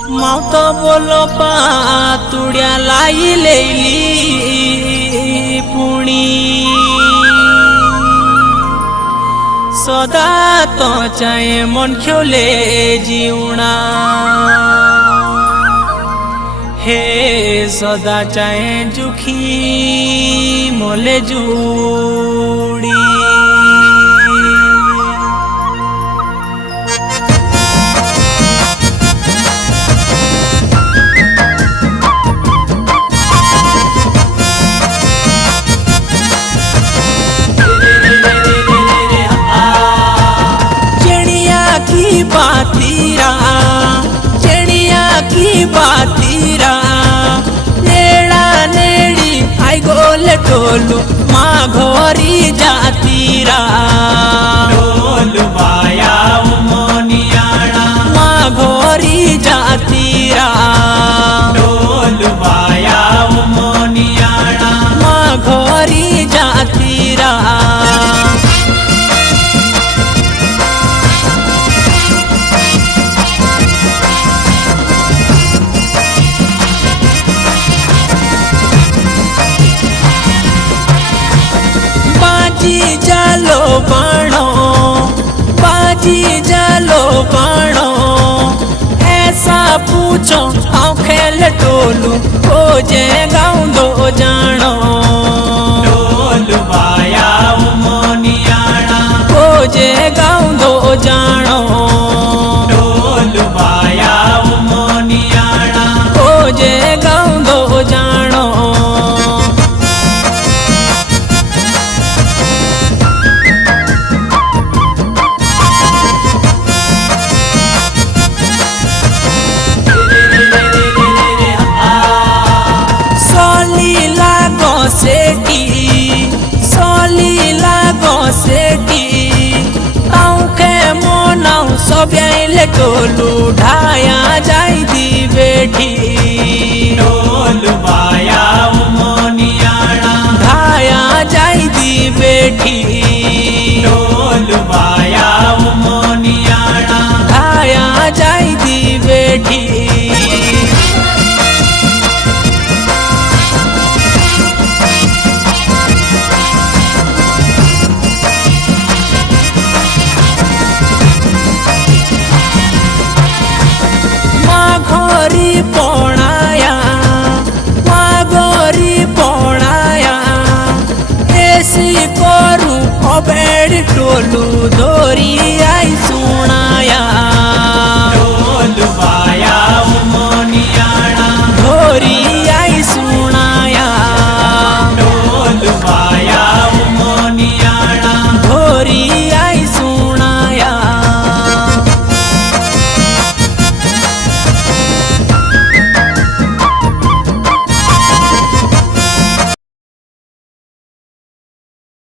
मावतो बोलो पातुड्या लाई लेली पुणी सदा तो चाहे मन खेले जीवना हे सदा चाहे जुखी मोले जुड़ी चिड़िया की बातीरा नेड़ा नेड़ी आई गोल टोलू माँ घोरी जातीरा टोलू बाया मोनियाणा माँ घोरी जातीरा टोलू बाया मोनियाणा माँ घोरी जातीरा बाजी जालो बाणो ऐसा पूछो आओ खेल टोलू हो जे गाँव दो जानो टोलू बाया मोनियाणा हो जे गाँव दो जानो टोलू बाया मोनियाणा हो जे गाँव दो जानो सबले टोलू ढाया जाई दी बेटी टोलू बाया मोनियाणा ढाया जाई दी बेटी टोलू बाया मोनियाणा ढाया जाई दी बेटी टोलू धोरिया